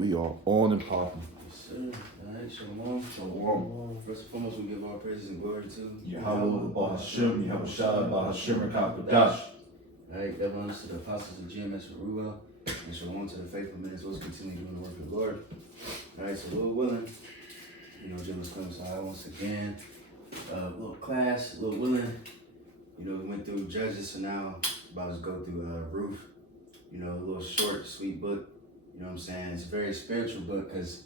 We are on and popping. Yes, sir. All right, shalom. Shalom. First and foremost, we give all praises and glory to Yahweh, Bahashim, Yahushua, Bahashim, Rakakadash. All right, that belongs to the apostles of GMS for Ruah, and shalom to the faithful men as well as continue doing the work of the Lord. All right, so Lord willing, GMS comes out once again. Little class, Lord willing. We went through Judges, so now about to go through Ruth. A little short, sweet book. You know what I'm saying? It's a very spiritual book because,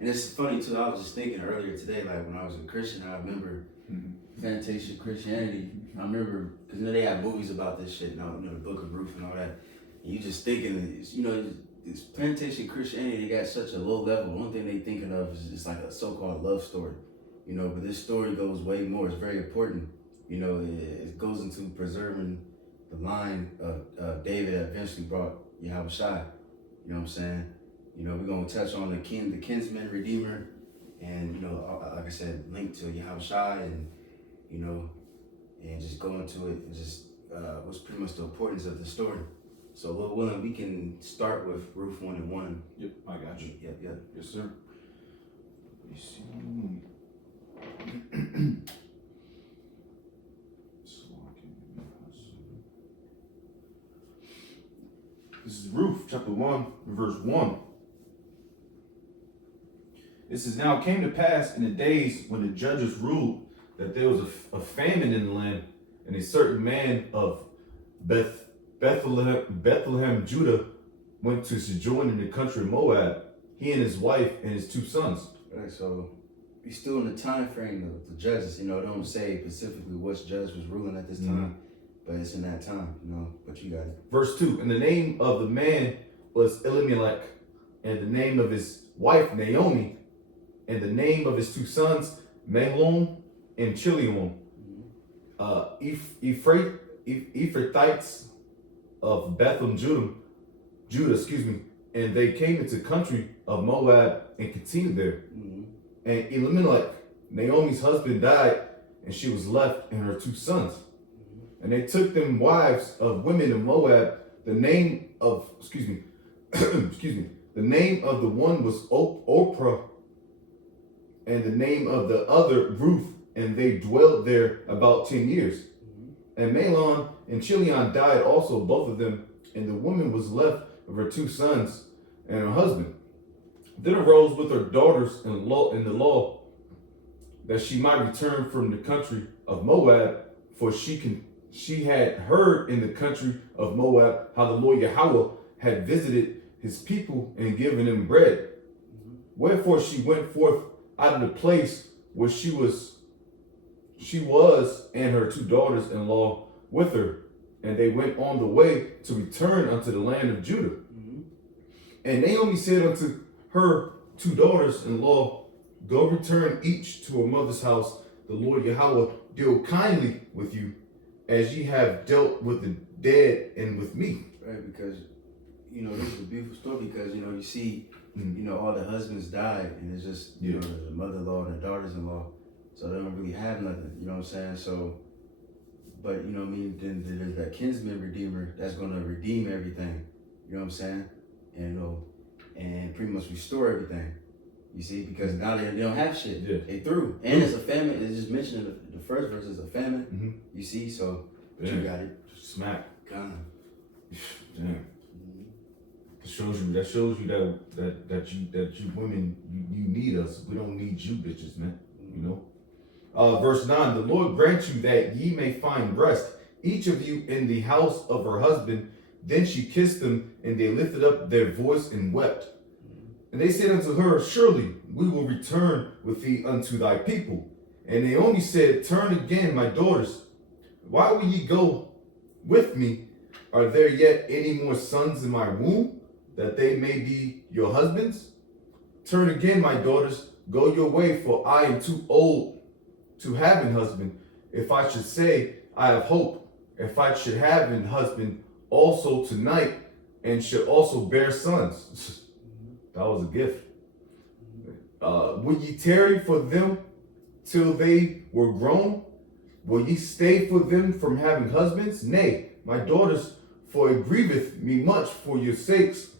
and it's funny too, I was just thinking earlier today, like when I was a Christian, I remember Fantasia Christianity. I remember, because they have movies about this shit, the Book of Ruth and all that. And you just thinking, this Fantasia Christianity, they got such a low level. One thing they thinking of is just like a so-called love story. But this story goes way more. It's very important. It goes into preserving the line of David that eventually brought Yahushua. You know what I'm saying? We're going to touch on the kinsman, redeemer, and, like I said, link to Yahushua and, and just go into it and just what's pretty much the importance of the story. So, Lord willing, we can start with Ruth 1 and 1. Yep, I got you. Yep. Yes, sir. Let me see. This is Ruth, chapter 1, verse 1. It says, "Now it came to pass in the days when the judges ruled that there was a famine in the land, and a certain man of Bethlehem, Judah, went to sojourn in the country of Moab, he and his wife and his 2 sons." All right, so we're still in the time frame of the judges. It don't say specifically which judge was ruling at this time. But it's in that time, but you got it. Verse 2, "And the name of the man was Elimelech, and the name of his wife Naomi, and the name of his 2 sons Mahlon and Chilion, Ephrathites of Bethlehem, Judah, and they came into the country of Moab and continued there. And Elimelech, Naomi's husband, died, and she was left and her 2 sons. And they took them wives of women of Moab. The name of, the name of the one was Oprah, and the name of the other Ruth, and they dwelled there about 10 years. And Mahlon and Chilion died also, both of them, and the woman was left of her 2 sons and her husband. Then arose with her daughters in the law that she might return from the country of Moab, for she had heard in the country of Moab how the Lord Yahweh had visited his people and given them bread. Wherefore she went forth out of the place where she was and her 2 daughters-in-law with her, and they went on the way to return unto the land of Judah. And Naomi said unto her 2 daughters-in-law, Go return each to her mother's house. The Lord Yahweh deal kindly with you, as ye have dealt with the dead and with me. Right, because, this is a beautiful story because, you see, all the husbands died and it's just, the mother-in-law and the daughters-in-law. So they don't really have nothing, you know what I'm saying? So, but, then there's that kinsman redeemer that's going to redeem everything, you know what I'm saying? And pretty much restore everything. You see, because now they don't have shit. Yeah. They threw. And it's a famine. It's just mentioned in the first verse is a famine. You see, so you got it. Smack. Gone. Damn. That shows you that you women, you need us. We don't need you bitches, man. Verse 9, "The Lord grant you that ye may find rest, each of you in the house of her husband. Then she kissed them, and they lifted up their voice and wept. And they said unto her, Surely we will return with thee unto thy people. And Naomi said, Turn again, my daughters. Why will ye go with me? Are there yet any more sons in my womb, that they may be your husbands? Turn again, my daughters, go your way, for I am too old to have an husband. If I should say, I have hope, if I should have an husband also tonight, and should also bear sons." That was a gift. "Would ye tarry for them till they were grown? Will ye stay for them from having husbands? Nay, my daughters, for it grieveth me much for your sakes,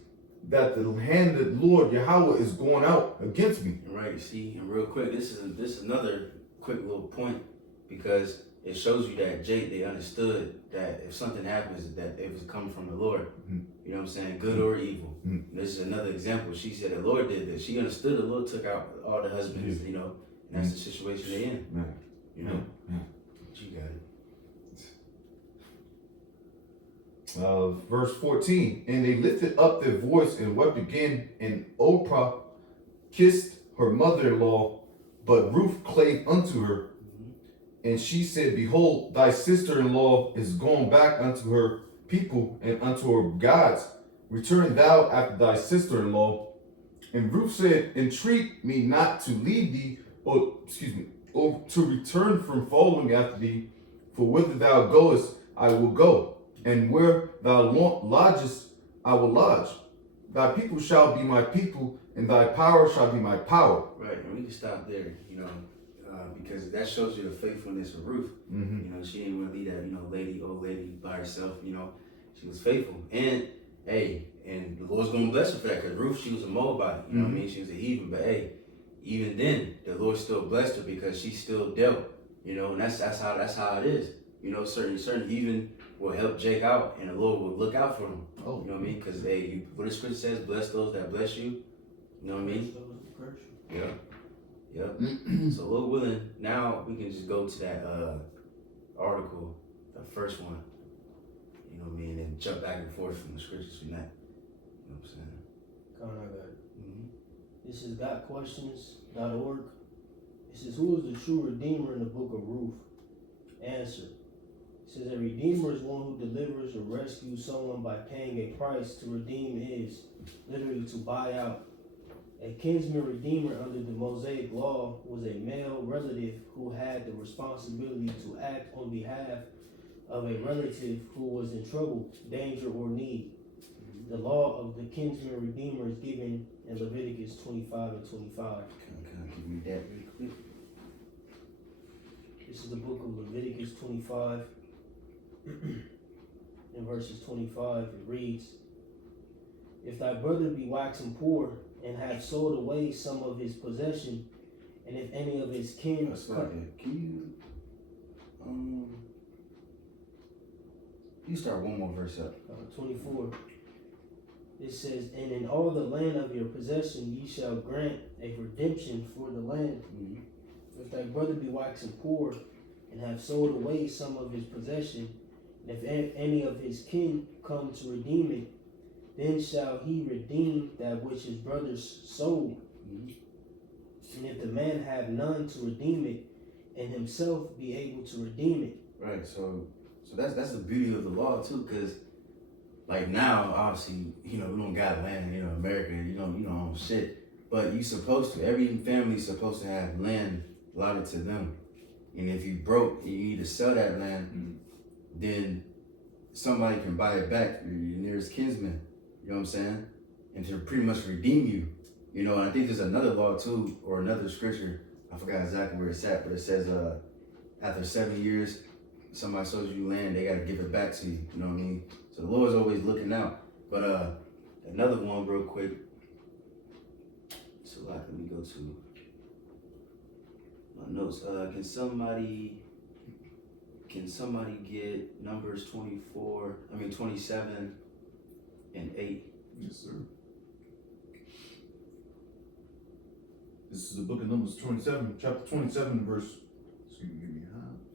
that the hand of the Lord Yahweh is going out against me. Right, see, and real quick, this is another quick little point, because it shows you that they understood that if something happens, that it was coming from the Lord. Mm-hmm. You know what I'm saying? Good or evil. Mm-hmm. This is another example. She said the Lord did this. She understood the Lord took out all the husbands, you know, and that's the situation they're in. Man. You know? Man. But you got it. Verse 14, and they lifted up their voice and wept again, and Oprah kissed her mother-in-law, but Ruth clave unto her, and she said, behold, thy sister-in-law is gone back unto her people and unto her gods. Return thou after thy sister-in-law. And Ruth said, entreat me not to leave thee, or to return from following after thee, for whither thou goest, I will go, and where thou lodgest, I will lodge. Thy people shall be my people, and thy power shall be my power. Right, and we can stop there, you know, because that shows you the faithfulness of Ruth. Mm-hmm. You know, she didn't want to leave that, you know, old lady by herself. You know, she was faithful, and hey, and the Lord's gonna bless her for that, because Ruth, she was a Moabite. You know what I mean? She was a heathen, but hey, even then, the Lord still blessed her because she still dealt. You know, and that's how it is. You know, certain heathen will help Jake out, and the Lord will look out for him. Oh, you know what I mean? Because hey, what the scripture says, bless those that bless you. You know what I mean? Yeah. Yep. So Lord willing, now we can just go to that article, the first one. You know what I mean? And jump back and forth from the scriptures from that. You know what I'm saying? Come on, I got it. This is gotquestions.org. It says, who is the true redeemer in the book of Ruth? Answer. It says, a redeemer is one who delivers or rescues someone by paying a price. To redeem is literally to buy out. A kinsman redeemer under the Mosaic law was a male relative who had the responsibility to act on behalf of a relative who was in trouble, danger, or need. The law of the kinsman redeemer is given in Leviticus 25 and 25. Can I read that really quick? This is the book of Leviticus 25. In verses 25, it reads, if thy brother be waxen poor, and have sold away some of his possession, and if any of his kin... Can you start one more verse up? 24. It says, and in all the land of your possession ye shall grant a redemption for the land. If thy brother be waxen poor, and have sold away some of his possession, and if any of his kin come to redeem it, then shall he redeem that which his brothers sold. And if the man have none to redeem it, and himself be able to redeem it. Right, so that's the beauty of the law too, because like now, obviously, you know, we don't got land, you know, America, you don't own shit. But you supposed to, every family's supposed to have land allotted to them. And if you broke, you need to sell that land, then somebody can buy it back, your nearest kinsman. You know what I'm saying? And to pretty much redeem you. You know, and I think there's another law too, or another scripture, I forgot exactly where it's at, but it says after 7 years, somebody sells you land, they gotta give it back to you. You know what I mean? So the Lord's always looking out. But another one real quick. So let me go to my notes. Can somebody get Numbers 27 and 8? Yes, sir. This is the book of Numbers 27, chapter 27, verse. Excuse me, give me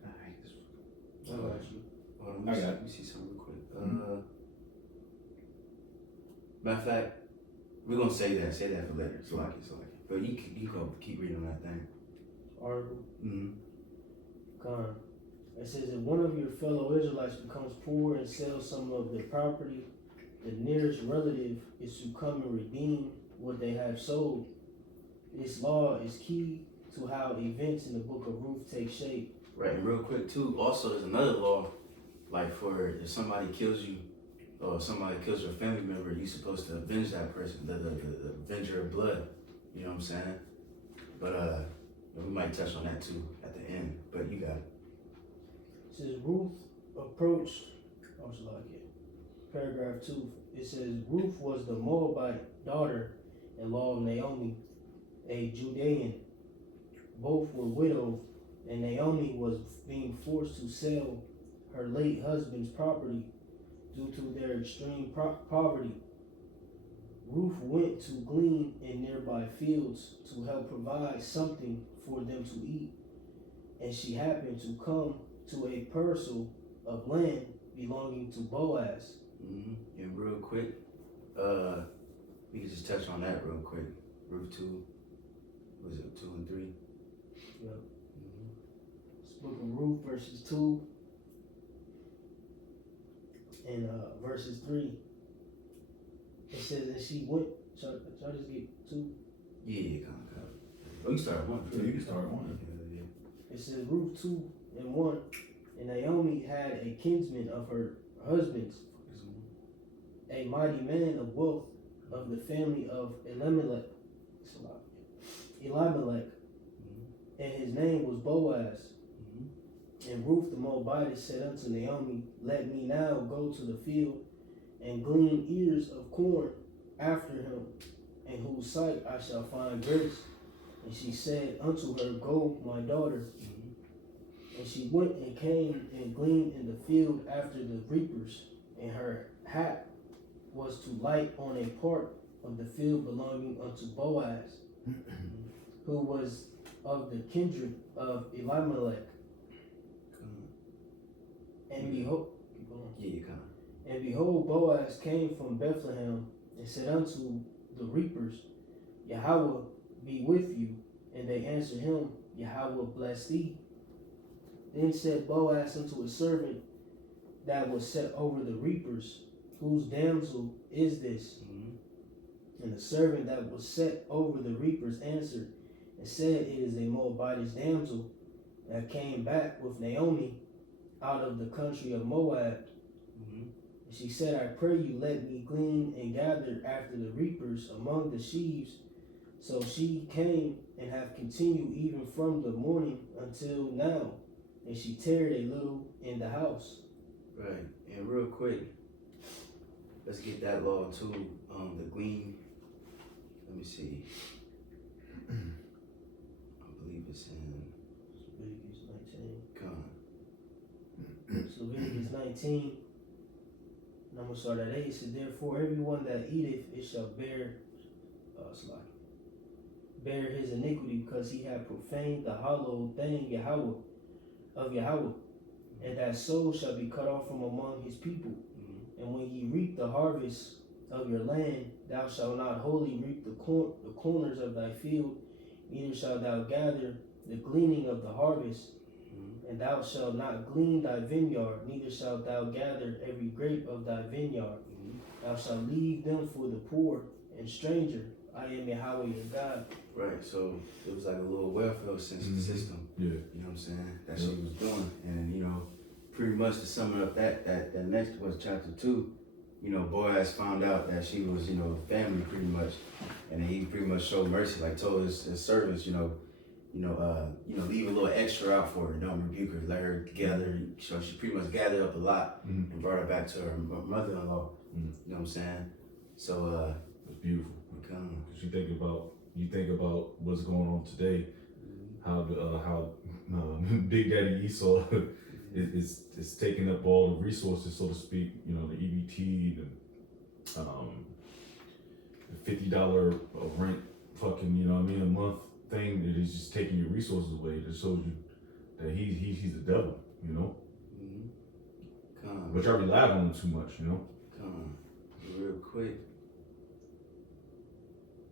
I hate this. Hold on, I got it. let me see something real quick. Matter of fact, we're gonna say that for later. So like it. But you go keep reading on that thing. Article. Con. It says, if one of your fellow Israelites becomes poor and sells some of their property, the nearest relative is to come and redeem what they have sold. This law is key to how events in the book of Ruth take shape. Right, and real quick too, also there's another law, like for if somebody kills you or somebody kills your family member, you're supposed to avenge that person, the avenger of blood. You know what I'm saying? But we might touch on that too at the end, but you got it. It says Ruth approached, paragraph 2, it says Ruth was the Moabite daughter-in-law of Naomi, a Judean. Both were widowed, and Naomi was being forced to sell her late husband's property due to their extreme poverty. Ruth went to glean in nearby fields to help provide something for them to eat, and she happened to come to a parcel of land belonging to Boaz. And real quick, we can just touch on that real quick. Ruth 2, was it 2 and 3? Yep. This book of Ruth, verses 2 and verses 3. It says that she went. Shall I just get 2? Yeah, kind of. Oh, you started 1. Yeah, you can start 1. It says Ruth 2 and 1. And Naomi had a kinsman of her husband's, a mighty man of wealth of the family of Elimelech, and his name was Boaz. And Ruth the Moabitess said unto Naomi, Let me now go to the field and glean ears of corn after him, in whose sight I shall find grace. And she said unto her, Go, my daughter. And she went and came and gleaned in the field after the reapers, and her hat was to light on a part of the field belonging unto Boaz, who was of the kindred of Elimelech. And behold, and behold, Boaz came from Bethlehem and said unto the reapers, Yahweh be with you. And they answered him, Yahweh bless thee. Then said Boaz unto his servant that was set over the reapers, Whose damsel is this? And the servant that was set over the reapers answered and said, It is a Moabitish damsel that came back with Naomi out of the country of Moab. And she said, I pray you, let me glean and gather after the reapers among the sheaves. So she came and have continued even from the morning until now. And she tarried a little in the house. Right. And real quick, let's get that law too. The glean. Let me see. I believe it's in Leviticus 19. God. So Leviticus 19. And I'm going to start at 8. It says, Therefore everyone that eateth it shall bear his iniquity, because he hath profaned the hallowed thing of Yahweh, and that soul shall be cut off from among his people. And when ye reap the harvest of your land, thou shalt not wholly reap the corners of thy field, neither shalt thou gather the gleaning of the harvest. And thou shalt not glean thy vineyard, neither shalt thou gather every grape of thy vineyard. Thou shalt leave them for the poor and stranger. I am Yahweh your God. Right, so it was like a little welfare system. Yeah. You know what I'm saying? That she was doing. And, pretty much to sum it up, that next was chapter 2. Boaz found out that she was, family pretty much. And then he pretty much showed mercy, like told his servants, leave a little extra out for her. Don't rebuke her. Let her gather. So she pretty much gathered up a lot and brought her back to her mother-in-law. You know what I'm saying? So it's beautiful. Because you think about what's going on today, how Big Daddy Esau is taking up all the resources, so to speak. The EBT, the $50 rent, fucking, a month thing that is just taking your resources away. That shows you that he's the devil, But y'all rely on him too much, Real quick.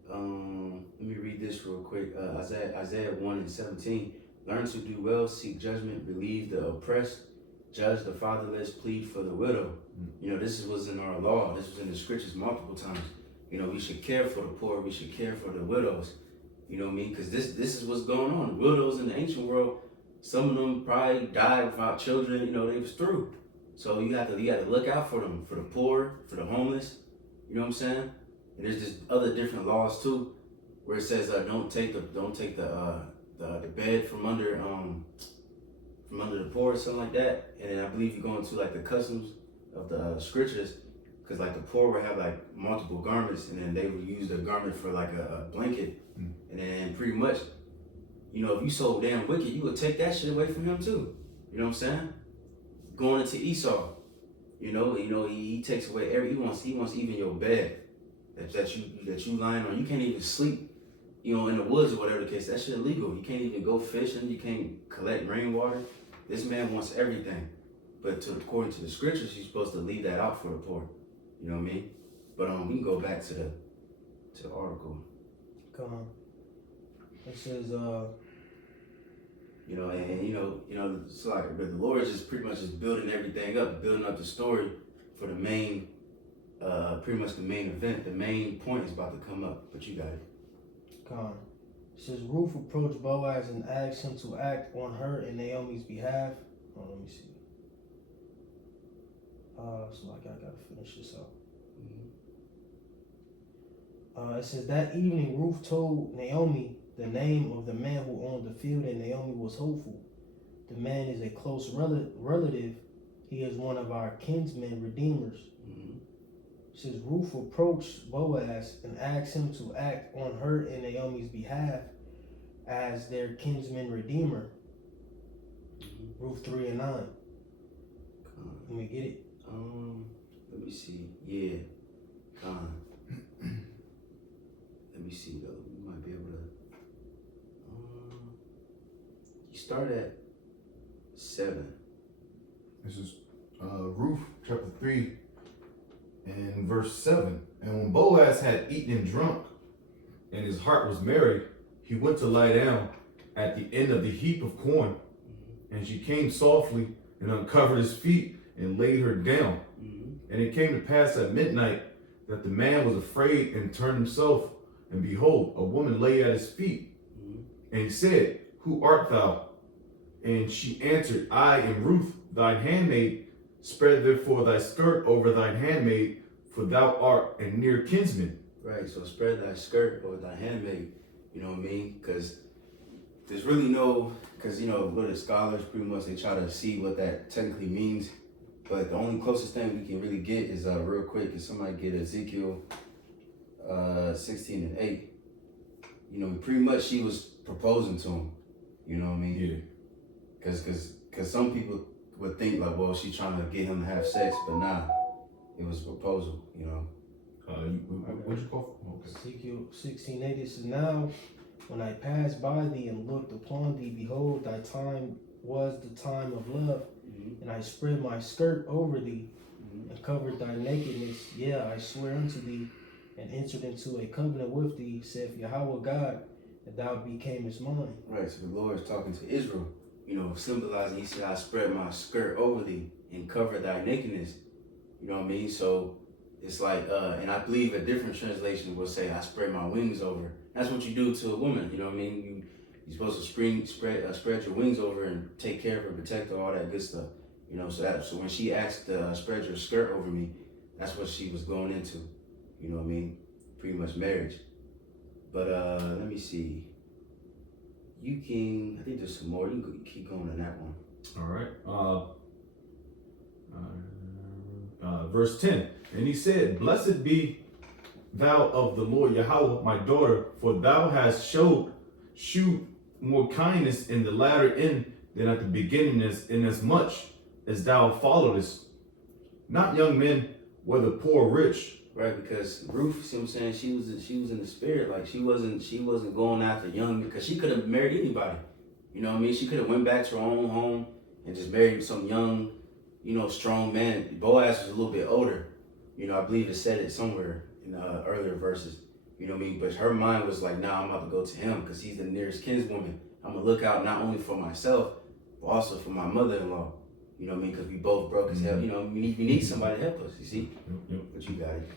Let me read this real quick. Isaiah 1 and 17. Learn to do well, seek judgment, relieve the oppressed, judge the fatherless, plead for the widow. This was in our law. This was in the scriptures multiple times. We should care for the poor. We should care for the widows. You know what I mean? Because this is what's going on. The widows in the ancient world, some of them probably died without children. They was through. So you got to look out for them, for the poor, for the homeless. You know what I'm saying? And there's just other different laws too, where it says don't take the bed from under the poor or something like that. And then I believe you go into like the customs of the scriptures, because like the poor would have like multiple garments, and then they would use the garment for like a blanket, and then pretty much, you know, if you so damn wicked, you would take that shit away from him too. You know what I'm saying? Going into Esau, you know, he takes away he wants even your bed that you lying on. You can't even sleep, you know, in the woods or whatever the case. That shit illegal. You can't even go fishing. You can't collect rainwater. This man wants everything, but according to the scriptures, you're supposed to leave that out for the poor. You know what I mean? But we can go back to the article. Come on. It says, you know, and you know, it's like, but the Lord is just pretty much just building everything up, building up the story for the main, pretty much the main event. The main point is about to come up, but you got it. come on. It says, Ruth approached Boaz and asked him to act on her and Naomi's behalf. Oh, let me see. So like I gotta finish this up. It says that evening Ruth told Naomi the name of the man who owned the field, and Naomi was hopeful. The man is a close relative. He is one of our kinsmen redeemers. It says Ruth approached Boaz and asked him to act on her and Naomi's behalf as their kinsman redeemer. Ruth 3:9. Let me get it. Let me see. Yeah. Let me see though. We might be able to. You start at 7. This is Ruth chapter 3 and verse 7. And when Boaz had eaten and drunk, and his heart was merry, he went to lie down at the end of the heap of corn. And she came softly and uncovered his feet and laid her down. And it came to pass at midnight that the man was afraid and turned himself, and behold, a woman lay at his feet. And he said, Who art thou? And she answered, I am Ruth, thine handmaid. Spread therefore thy skirt over thine handmaid, for thou art a near kinsman. Right, so spread thy skirt over thy handmaid. You know what I mean? Because there's really no, because, you know, what the scholars pretty much, they try to see what that technically means. But the only closest thing we can really get is real quick, is somebody get Ezekiel 16 and 8. You know, pretty much she was proposing to him. You know what I mean? Yeah. Because some people would think like, well, she's trying to get him to have sex, but nah, it was a proposal. You know. What'd you call for? Okay. Ezekiel 16:8. It says, Now when I passed by thee and looked upon thee, behold, thy time was the time of love. And I spread my skirt over thee, and covered thy nakedness. Yeah, I swear unto thee, and entered into a covenant with thee, saith Yahweh God, that thou becamest mine. Right, so the Lord is talking to Israel, you know, symbolizing, he said, I spread my skirt over thee, and covered thy nakedness. You know what I mean? So it's like, and I believe a different translation will say, I spread my wings over. That's what you do to a woman, you know what I mean? You're supposed to spread your wings over and take care of her, protect her, all that good stuff. You know, so when she asked spread your skirt over me, that's what she was going into. You know what I mean? Pretty much marriage. But let me see. I think there's some more. You can keep going on that one. All right. Verse 10. And he said, Blessed be thou of the Lord Yahweh, my daughter, for thou hast shewed more kindness in the latter end than at the beginning, inasmuch as thou followest not young men, whether poor or rich. Right, because Ruth, see what I'm saying, she was in the spirit. Like she wasn't going after young, because she could have married anybody. You know what I mean? She could have went back to her own home and just married some young, you know, strong man. Boaz was a little bit older. You know, I believe it said it somewhere in earlier verses. You know what I mean? But her mind was like, nah, I'm about to go to him because he's the nearest kinswoman. I'm going to look out not only for myself, but also for my mother-in-law. You know what I mean? Because we both broke as hell. You know, we need somebody to help us, you see? But you got it.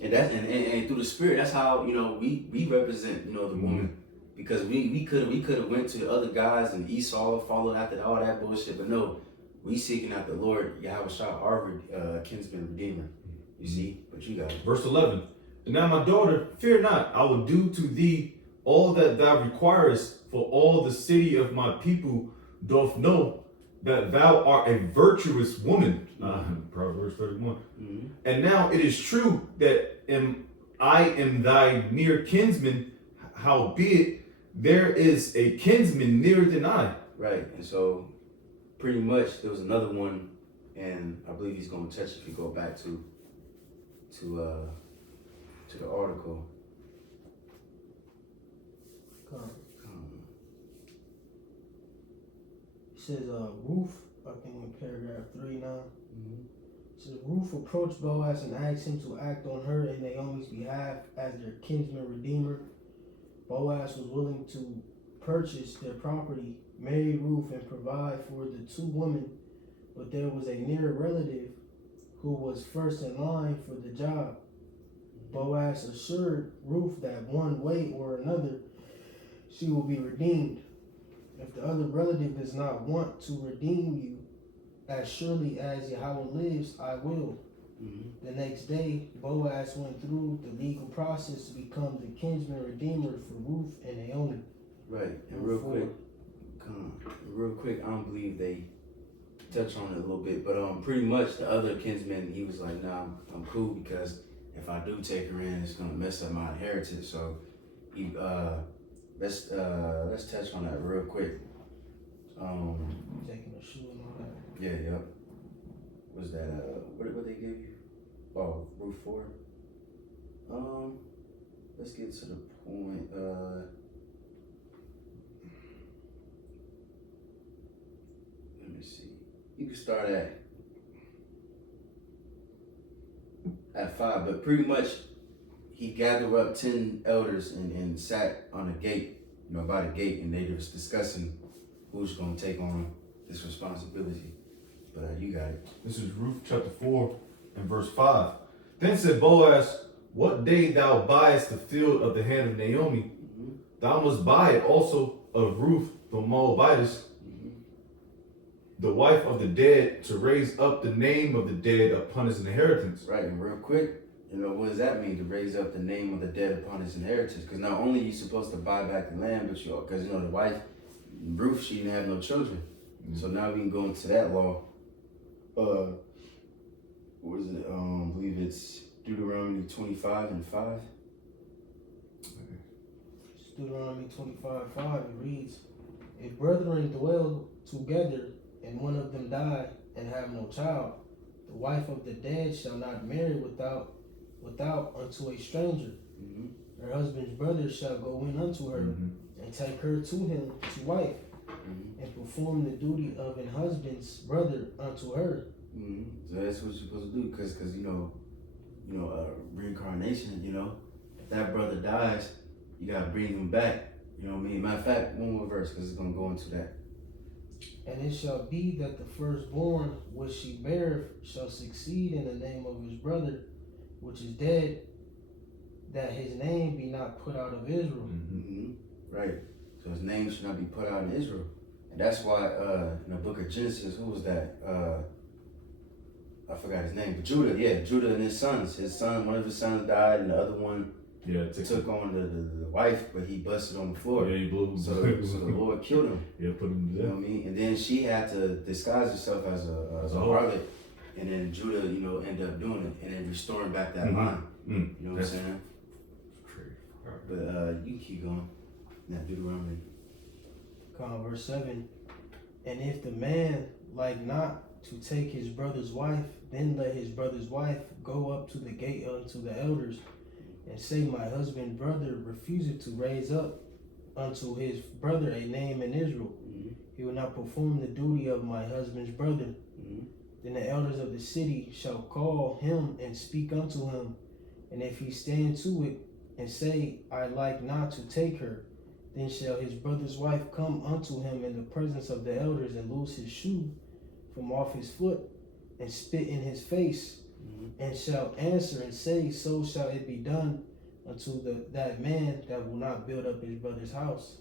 And through the spirit, that's how, you know, we represent, you know, the woman. Because we could have went to the other guys and Esau, followed after all that bullshit. But no, we seeking out the Lord, Yahweh Shah, our kinsman redeemer. You see? But you got it. Verse 11. And now my daughter, fear not, I will do to thee all that thou requirest, for all the city of my people doth know that thou art a virtuous woman. Proverbs 31. Mm-hmm. And now it is true that I am thy near kinsman, howbeit there is a kinsman nearer than I. Right, and so pretty much there was another one, and I believe he's going to touch if you go back to the article. It says, Ruth, I think in paragraph 3 now. Mm-hmm. It says, Ruth approached Boaz and asked him to act on her and Naomi's behalf as their kinsman redeemer. Boaz was willing to purchase their property, marry Ruth, and provide for the two women, but there was a near relative who was first in line for the job. Boaz assured Ruth that one way or another she will be redeemed. If the other relative does not want to redeem you, as surely as Yahweh lives, I will. Mm-hmm. The next day, Boaz went through the legal process to become the kinsman redeemer for Ruth and Naomi. Right, and real quick, I don't believe they touch on it a little bit, but pretty much the other kinsman, he was like, nah, I'm cool, because if I do take her in, it's gonna mess up my inheritance. So he let's touch on that real quick. Taking a shoe and all that. Yeah, yep. Was that what they gave you? Oh, Ruth 4. Let's get to the point. Let me see. You can start at 5, but pretty much he gathered up 10 elders and sat on the gate, by the gate, and they was discussing who's going to take on this responsibility. But you got it. This is Ruth chapter 4 and verse 5. Then said Boaz, what day thou buyest the field of the hand of Naomi, thou must buy it also of Ruth the Moabitess, the wife of the dead, to raise up the name of the dead upon his inheritance. Right, and real quick, what does that mean, to raise up the name of the dead upon his inheritance? Because not only are you supposed to buy back the land, but because the wife, Ruth, she didn't have no children. Mm-hmm. So now we can go into that law. What is it? I believe it's Deuteronomy 25 and 5. Deuteronomy 25:5, it reads, if brethren dwell together, and one of them die and have no child, the wife of the dead shall not marry without unto a stranger. Mm-hmm. Her husband's brother shall go in unto her, and take her to him to wife, and perform the duty of an husband's brother unto her. So that's what you're supposed to do, because reincarnation. If that brother dies, you gotta bring him back. You know what I mean? Matter of fact, one more verse, because it's gonna go into that. And it shall be that the firstborn which she beareth shall succeed in the name of his brother, which is dead, that his name be not put out of Israel. Right. So his name should not be put out in Israel. And that's why in the book of Genesis, who was that? I forgot his name, but Judah. Yeah, Judah and his sons. One of his sons died, and the other one took on the wife, but he busted on the floor. Yeah, he blew. So the Lord killed him. Yeah, put him to death. You know what I mean? And then she had to disguise herself as a harlot, and then Judah, ended up doing it, and then restoring back that line. You know what I'm saying? Crazy. But you can keep going. Now Deuteronomy. Verse 7. And if the man like not to take his brother's wife, then let his brother's wife go up to the gate unto the elders, and say, my husband's brother refuseth to raise up unto his brother a name in Israel. He will not perform the duty of my husband's brother. Then the elders of the city shall call him and speak unto him. And if he stand to it and say, I like not to take her, then shall his brother's wife come unto him in the presence of the elders, and loose his shoe from off his foot, and spit in his face, and shall answer and say, so shall it be done unto that man that will not build up his brother's house.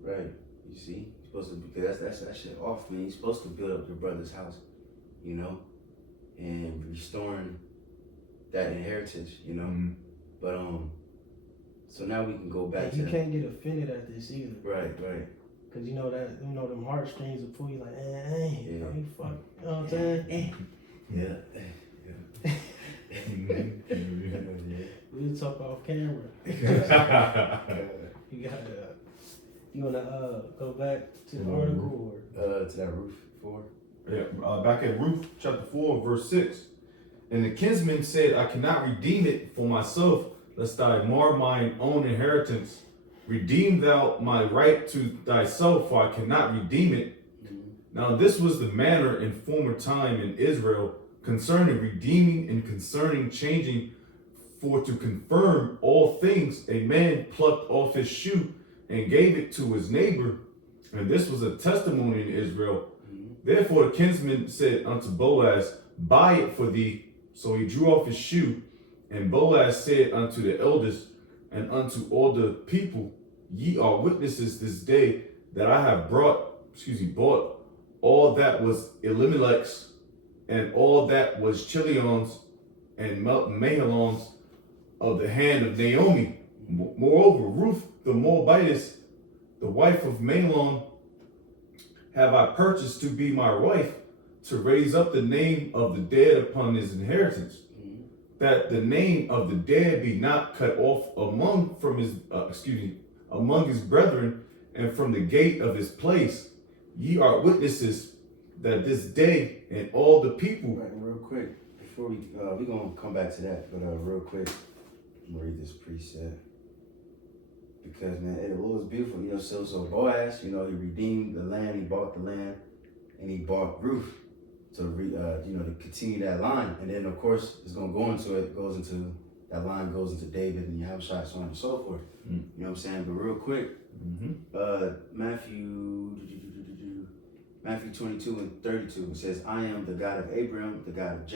Right. You see, you're supposed to, because that's that shit off, man. You're supposed to build up your brother's house, and restoring that inheritance, But so now we can go back and you can't get offended at this either. Right. Cause you know that them heartstrings will pull you like, hey, Yeah. you fuck, you know what I'm saying? Yeah. We'll talk off camera. You gotta, you wanna go back to the article or? To that Ruth 4. Yeah, back at Ruth chapter 4, verse 6. And the kinsman said, I cannot redeem it for myself, lest I mar mine own inheritance. Redeem thou my right to thyself, for I cannot redeem it. Now this was the manner in former time in Israel concerning redeeming and concerning changing, for to confirm all things a man plucked off his shoe and gave it to his neighbor. And this was a testimony in Israel. Therefore the kinsman said unto Boaz, buy it for thee. So he drew off his shoe, and Boaz said unto the elders and unto all the people, ye are witnesses this day that I have bought all that was Elimelech's, and all that was Chilion's and Mahlon's of the hand of Naomi. Moreover, Ruth the Moabitess, the wife of Mahlon, have I purchased to be my wife, to raise up the name of the dead upon his inheritance, that the name of the dead be not cut off among his brethren, and from the gate of his place. Ye are witnesses that this day and all the people. Right, real quick, before we gonna come back to that, but real quick, I'm gonna read this precept because man, the Lord is beautiful. You know, so Boaz, you know, he redeemed the land, he bought the land, and he bought Ruth to to continue that line, and then of course it's gonna go into it. Goes into that line, goes into David and Yahushua, so on and so forth. You know what I'm saying? But real quick, Matthew 22:32, it says, I am the God of Abraham, the God of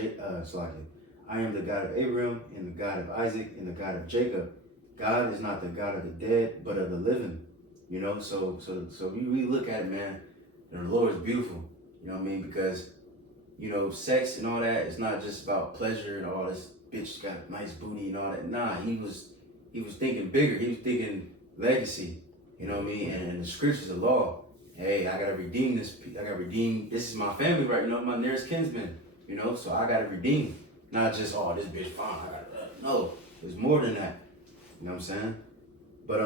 I am the God of Abraham and the God of Isaac and the God of Jacob. God is not the God of the dead, but of the living. You know, so we look at it, man, and the Lord is beautiful. You know what I mean? Because, you know, sex and all that is not just about pleasure and all this bitch got a nice booty and all that. Nah, he was thinking bigger. He was thinking legacy. You know what I mean? And the scriptures, the law. Hey, I gotta redeem this. This is my family, right? You know, my nearest kinsman. You know, so I gotta redeem. Not just, oh, this bitch fine. No, there's more than that. You know what I'm saying? But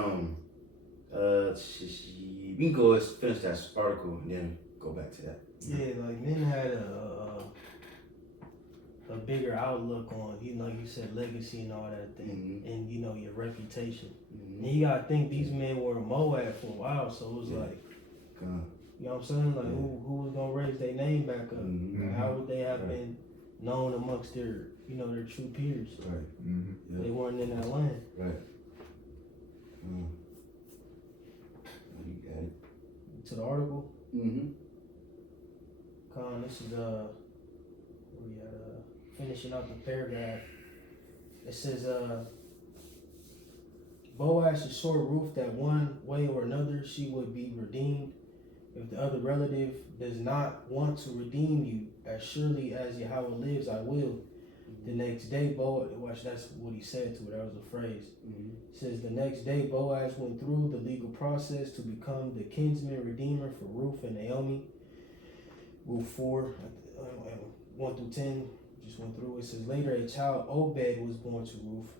we can go finish that article and then go back to that. Yeah, like men had a bigger outlook on, you know, like you said, legacy and all that thing, and you know, your reputation. And you gotta think these men were in Moab for a while, so it was like, you know what I'm saying? Like who was gonna raise their name back up? Like, how would they have been known amongst their, you know, their true peers? Right. They weren't in that land. Right. You got it. To the article. Mm-hmm. Con, this is we finishing up the paragraph. It says Boaz assured Ruth that one way or another she would be redeemed. If the other relative does not want to redeem you, as surely as Yahweh lives, I will. The next day, Boaz, watch, that's what he said to her. That was a phrase. It says, the next day, Boaz went through the legal process to become the kinsman redeemer for Ruth and Naomi. Ruth 4, 1 through 10, just went through. It says, later a child, Obed, was born to Ruth,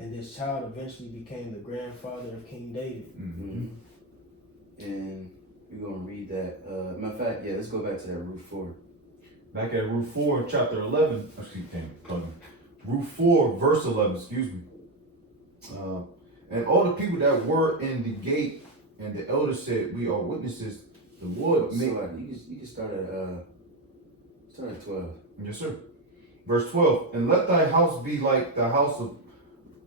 and this child eventually became the grandfather of King David. And we're going to read that. Matter of fact, let's go back to that Ruth 4. Back at Ruth 4, chapter 11. Ruth 4, verse 11, excuse me. And all the people that were in the gate, and the elders said, we are witnesses. The Lord made... You can start at 12. Yes, sir. Verse 12. And let thy house be like the house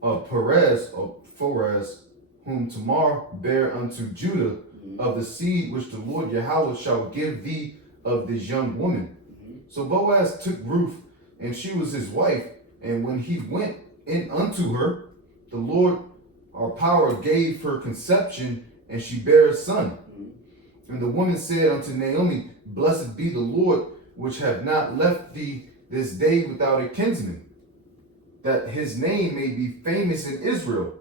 of Perez, or Pharez, whom Tamar bare unto Judah, of the seed which the Lord Yahweh shall give thee of this young woman. So Boaz took Ruth, and she was his wife. And when he went in unto her, the Lord, our power, gave her conception, and she bare a son. And the woman said unto Naomi, blessed be the Lord, which have not left thee this day without a kinsman, that his name may be famous in Israel.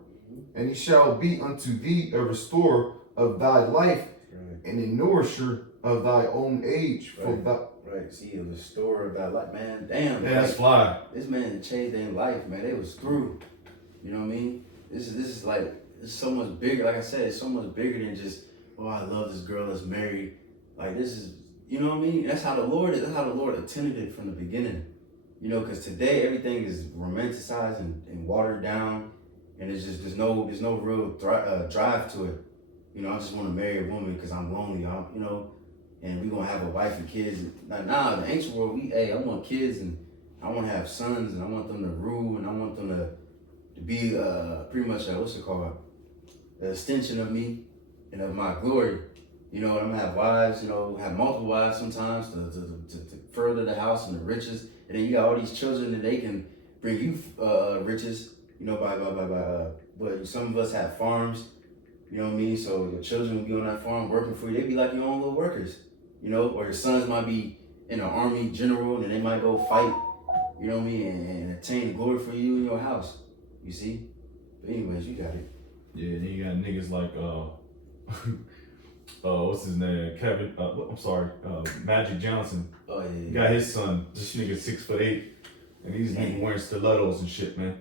And he shall be unto thee a restorer of thy life, and a nourisher of thy own age. For Right. thy... Right. See, it was story of that life, man. Damn. Yeah, that's fly. This man changed their life, man. They was through. You know what I mean? This is like, it's so much bigger. Like I said, it's so much bigger than just, oh, I love this girl that's married. Like, this is, you know what I mean? That's how the Lord is. That's how the Lord intended it from the beginning. You know, because today everything is romanticized and watered down, and it's just there's no real drive to it. You know, I just want to marry a woman because I'm lonely. You know, and we gonna have a wife and kids. Nah, in the ancient world, I want kids and I want to have sons and I want them to rule and I want them to be pretty much what's it called, the extension of me and of my glory. You know, I'm gonna have wives. You know, have multiple wives sometimes to further the house and the riches. And then you got all these children and they can bring you riches. You know, but some of us have farms. You know what I mean? So your children will be on that farm working for you. They be like your own little workers. You know, or your sons might be in an army general and they might go fight. You know what I mean? And attain glory for you in your house. You see? But anyways, you got it. Yeah, then you got niggas like what's his name? Kevin. Magic Johnson. Oh yeah. He got his son. This nigga 6'8", and these niggas wearing stilettos and shit, man.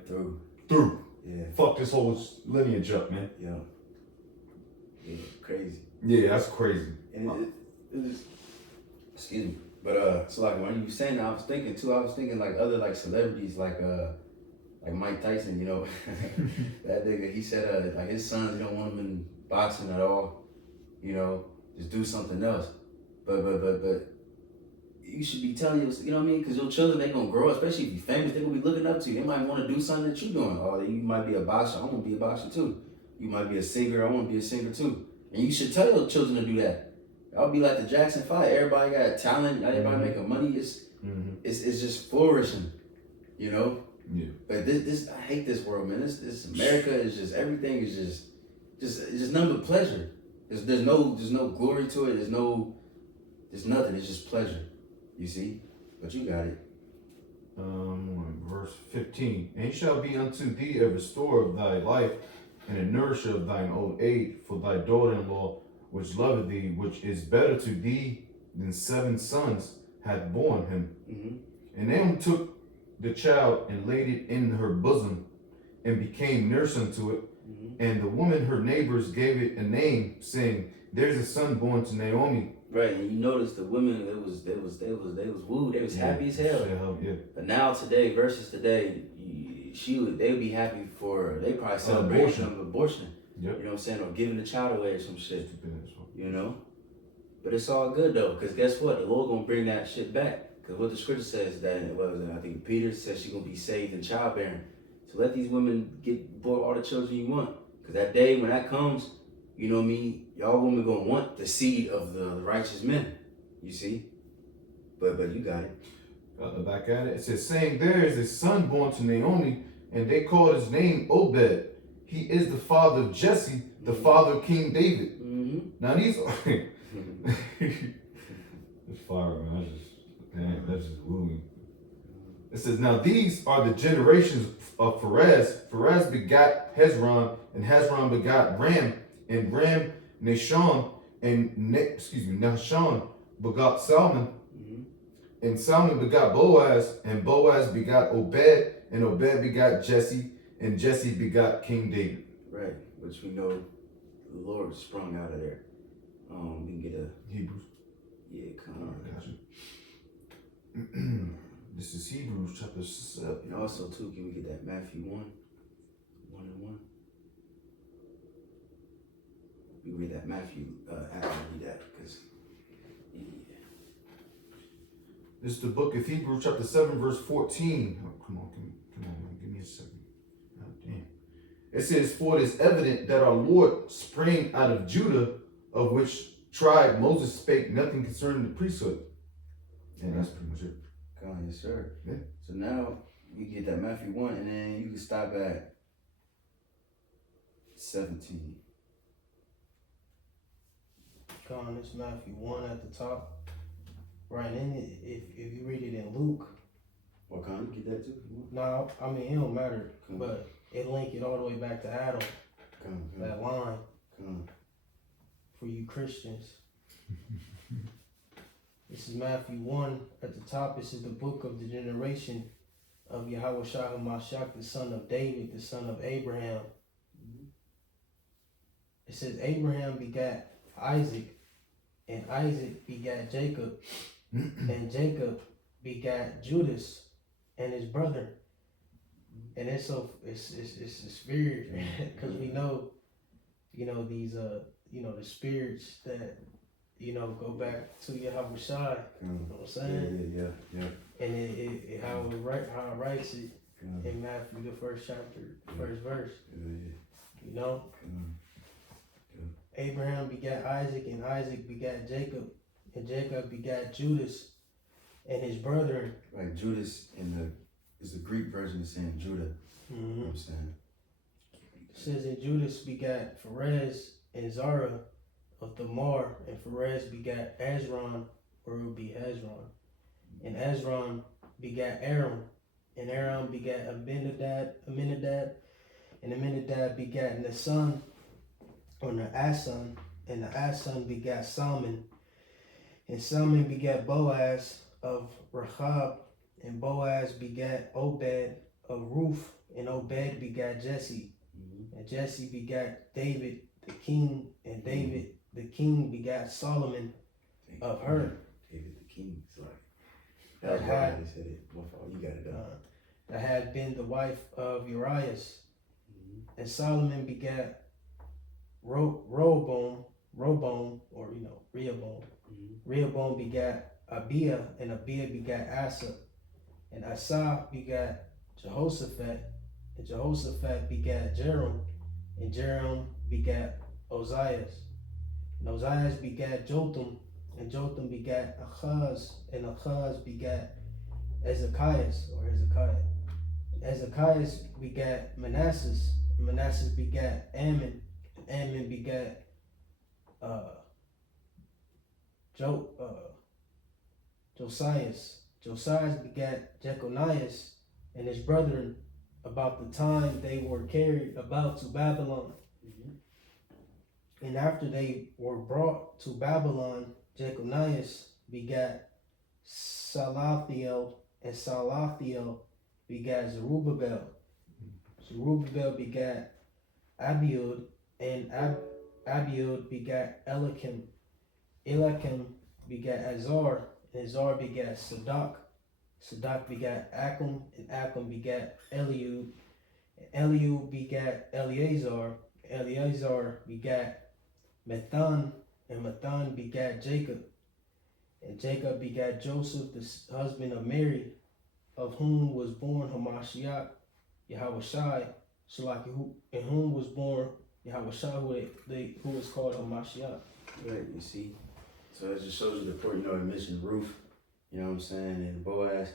Through. Yeah. Fuck this whole lineage up, man. Yeah. Yeah. Crazy. Yeah, that's crazy. And it was, excuse me. But so like when you were saying that, I was thinking like other like celebrities like Mike Tyson, you know. That nigga, he said like his sons don't want him in boxing at all. You know, just do something else. But you should be telling you know what I mean? Because your children, they gonna grow, especially if you're famous, they gonna be looking up to you. They might want to do something that you're doing. Or you might be a boxer, I want to be a boxer too. You might be a singer, I want to be a singer too. And you should tell your children to do that. I'll be like the Jackson 5. Everybody got talent, everybody making money. It's just flourishing, you know? Yeah. But this I hate this world, man. This America is just, everything is just nothing but pleasure. There's no glory to it. There's nothing. It's just pleasure. You see? But you got it. Verse 15. And he shall be unto thee a restorer of thy life and a nourisher of thine old age, for thy daughter-in-law, which loveth thee, which is better to thee than 7 sons, hath borne him. Mm-hmm. And Naomi took the child and laid it in her bosom and became nurse unto it. Mm-hmm. And the woman, her neighbors, gave it a name, saying, there's a son born to Naomi. Right, and you notice the women, they was wooed, they was happy as hell. Yeah. But now today versus today, they would be happy for, they probably celebrate some abortion. Yep. You know what I'm saying? Or giving the child away or some shit. You know? But it's all good though, because guess what? The Lord gonna bring that shit back. Because what the scripture says that, I think Peter says she's gonna be saved in childbearing. So let these women get born all the children you want. Because that day when that comes, you know what I mean? Y'all women gonna want the seed of the righteous men. You see? But you got it. Back at it. It says, saying, there is a son born to Naomi, and they called his name Obed. He is the father of Jesse, the father of King David. Mm-hmm. Now these it's fire, man. That's just wooing. It says, now these are the generations of Perez. Perez begot Hezron, and Hezron begot Ram, and Ram Nahshon, and Nahshon begot Salmon, and Salmon begot Boaz, and Boaz begot Obed, and Obed begot Jesse, and Jesse begot King David. Right, which we know the Lord sprung out of there. We can get a Hebrews. Yeah, kind of. Gotcha. This is Hebrews chapter 7. And also too, can we get that Matthew 1:1 and 1? We read that Matthew after we read that, because This is the book of Hebrews chapter 7 verse 14. Oh, come on, give me a second. God damn. It says, for it is evident that our Lord sprang out of Judah, of which tribe Moses spake nothing concerning the priesthood. And that's pretty much it. yes, sir. Yeah. So now we get that Matthew 1, and then you can stop at 17. Con, it's Matthew 1 at the top. Right in it, if you read it in Luke. Well, can you get that too? No, I mean, it don't matter. Come. But it link it all the way back to Adam. Come. That line Come. for you Christians. This is Matthew 1. At the top, this is the book of the generation of Yahweh Shah HaMashiach, the son of David, the son of Abraham. It says Abraham begat Isaac, and Isaac begat Jacob, and Jacob begat Judas and his brother. And it's so it's a spirit, because we know, these the spirits that go back to Yahweh Shai. You know what I'm saying? Yeah. And it how it writes it in Matthew, the first chapter, first verse. Abraham begat Isaac, and Isaac begat Jacob, and Jacob begat Judas and his brethren. Right, Judas is the Greek version of saying Judah. You know what I'm saying? It says, and Judas begat Pharez and Zara of Thamar, and Pharez begat Ezron, or it would be Hezron. And Ezron begat Aram, and Aram begat Aminadab, and Aminadab begat Naasson, or Naason, and Naason begat Salmon, and Salmon begat Boaz of Rahab, and Boaz begat Obed of Ruth, and Obed begat Jesse, and Jesse begat David the king, and David the king begat Solomon of her. David the king. Sorry. That had said it. My fault. You got it done. That had been the wife of Urias, and Solomon begat Rehoboam, or Rehoboam. Rehoboam begat Abiah, and Abiah begat Asa, and Asa begat Jehoshaphat, and Jehoshaphat begat Jeram, and Jeram begat Ozias, and Ozias begat Jotham, and Jotham begat Achaz, and Achaz begat Ezekias, and Ezekias begat Manasseh, and Manasseh begat Ammon, and Ammon begat Josias. Josias begat Jeconias and his brethren about the time they were carried about to Babylon. And after they were brought to Babylon, Jeconias begat Salathiel, and Salathiel begat Zerubbabel. Zerubbabel begat Abiud, and Abiud begat Eliakim. Eliakim begat Azar, and Azar begat Sadak. Sadak begat Achim, and Achim begat Eliud. And Eliud begat Eleazar. Eleazar begat Methan, and Methan begat Jacob. And Jacob begat Joseph, the husband of Mary, of whom was born Hamashiach, Yahweh Shai, in whom was born Yahweh Shai, who is called Hamashiach. Right, you see? So it just shows you the point, it mentioned Ruth, you know what I'm saying, and Boaz,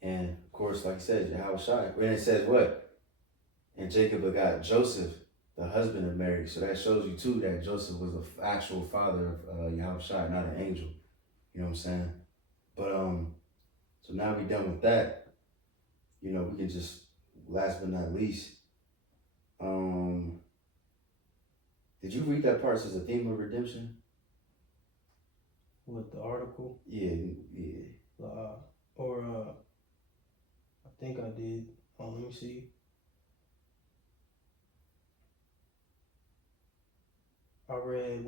and of course, like I said, Yahweh Shai. And it says what? And Jacob begot Joseph, the husband of Mary. So that shows you too that Joseph was the actual father of Yahweh Shai, not an angel. You know what I'm saying? But so now we done with that. We can just, last but not least, did you read that part as a theme of redemption? What, the article? Yeah. I think I did. Let me see. I read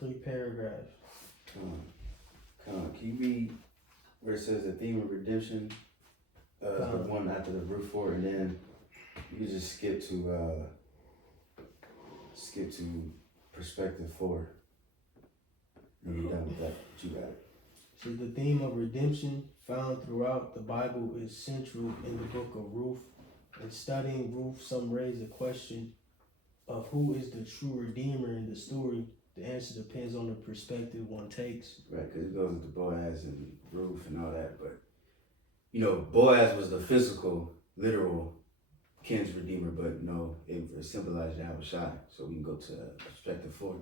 3 paragraphs. Come on. Can you read where it says the theme of redemption? The one after the Ruth 4, and then you just skip to perspective 4. And you're done with that. You got it. So the theme of redemption found throughout the Bible is central in the book of Ruth. In studying Ruth, some raise a question of who is the true redeemer in the story. The answer depends on the perspective one takes. Right, because it goes into Boaz and Ruth and all that, but Boaz was the physical, literal kin's redeemer, but no, it symbolized Yahweh Shai. So we can go to perspective 4.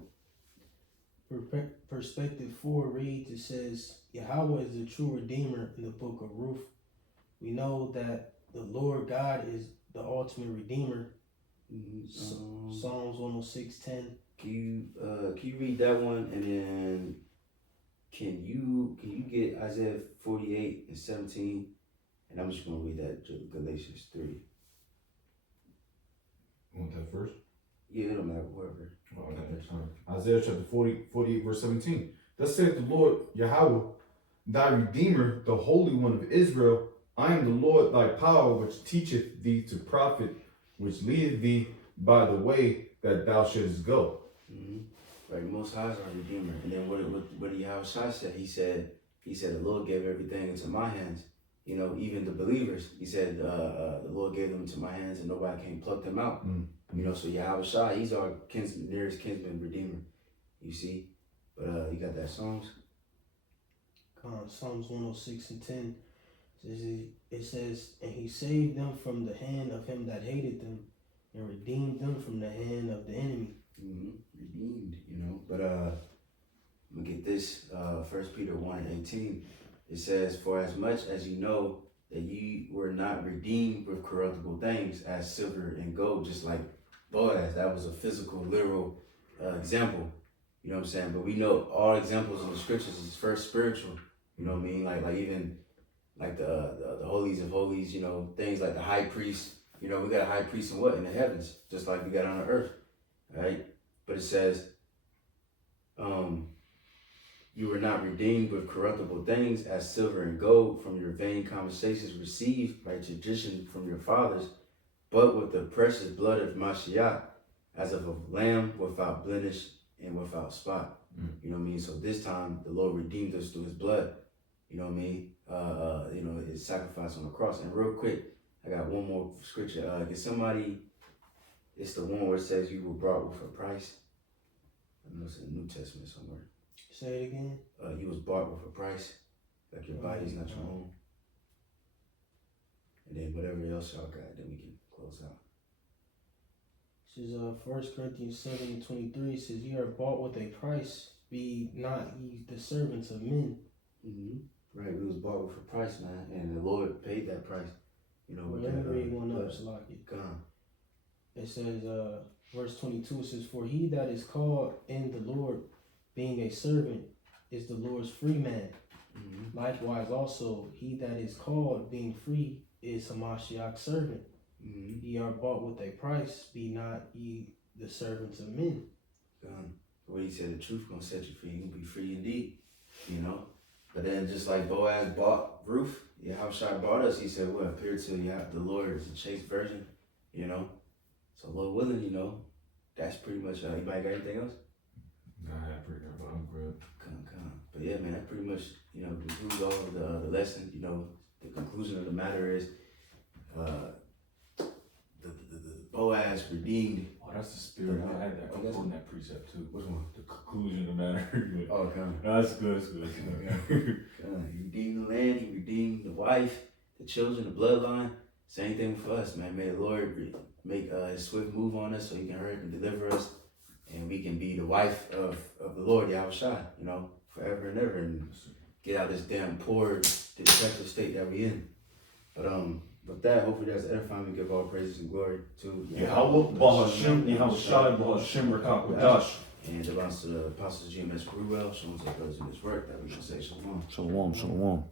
Perspective 4 reads, it says, Yahweh is the true redeemer in the book of Ruth. We know that the Lord God is the ultimate redeemer. Psalms 106:10. Can you read that one, and then Can you get Isaiah 48 and 17? And I'm just gonna read that Galatians 3. You want that first? Yeah, it don't matter, whoever. Oh, okay. Isaiah chapter 48, verse 17. Thus saith the Lord Yahweh, thy Redeemer, the Holy One of Israel. I am the Lord thy power, which teacheth thee to profit, which leadeth thee by the way that thou shouldest go. Mm-hmm. Right, Most High is our Redeemer. And then what Yahweh said? He said, the Lord gave everything into my hands. You know, even the believers, he said, the Lord gave them into my hands and nobody can pluck them out. Mm-hmm. You know, so Yahweh, he's our nearest kinsman redeemer. You see? But you got that Psalms? Psalms 106 and 10. It says, and he saved them from the hand of him that hated them and redeemed them from the hand of the enemy. Mm-hmm. Redeemed, you know. But I'm gonna get this, 1 Peter 1 and 18. It says, for as much as you know that ye were not redeemed with corruptible things as silver and gold, just like Boaz, that was a physical, literal example. You know what I'm saying? But we know all examples in the scriptures is first spiritual. You know what I mean? Like even like the holies of holies, you know, things like the high priest. You know, we got a high priest in what? In the heavens, just like we got on the earth. Right? But it says, you were not redeemed with corruptible things as silver and gold from your vain conversations received by tradition from your fathers, but with the precious blood of Mashiach, as of a lamb without blemish and without spot. You know what I mean? So this time the Lord redeemed us through his blood. You know what I mean? You know, his sacrifice on the cross. And real quick, I got one more scripture. Can somebody, it's the one where it says you were brought with a price. I know it's in the New Testament somewhere. Say it again. You was bought with a price. Like your body's not your own. And then whatever else y'all got, then we can close out. This is 1 Corinthians 7:23. Says, ye are bought with a price, be not ye the servants of men. Mm-hmm. Right, we was bought with a price, man, and the Lord paid that price. You know, Let me read one up, Salaki. Gone. It says, verse 22, it says, for he that is called in the Lord, being a servant, is the Lord's free man. Mm-hmm. Likewise also, he that is called, being free, is Hamashiach's servant. Mm-hmm. Ye are bought with a price, be not ye the servants of men. Gone. The way he said the truth gonna set you free, you gonna be free indeed. You know? But then just like Boaz bought Ruth, Yahushua bought us, he said, well, appear to you have the Lord as a chaste virgin, you know? So Lord willing, you know, that's pretty much, anybody got anything else? Nah, I pretty good, but I'm good. Come. But yeah, man, that pretty much, you know, concludes all of the lesson. You know, the conclusion of the matter is, the Boaz redeemed. Oh, that's the spirit. I had that. I'm quoting that precept too. Which one? The conclusion of the matter. Oh, come. No, that's good. That's good. He redeemed the land. He redeemed the wife, the children, the bloodline. Same thing for us, man. May the Lord make a swift move on us so he can hurry and deliver us. And we can be the wife of the Lord, Yahushua, you know, forever and ever, and get out of this damn poor, destructive state that we in. But with that, hopefully that's edifying. We give all praises and glory to Yahweh, Bahashem, Yahushua, Bahashem, Rakakwadash. and it belongs to the apostles GMS Ruel, showing us our brothers in this work that we can say shalom. Shalom, shalom.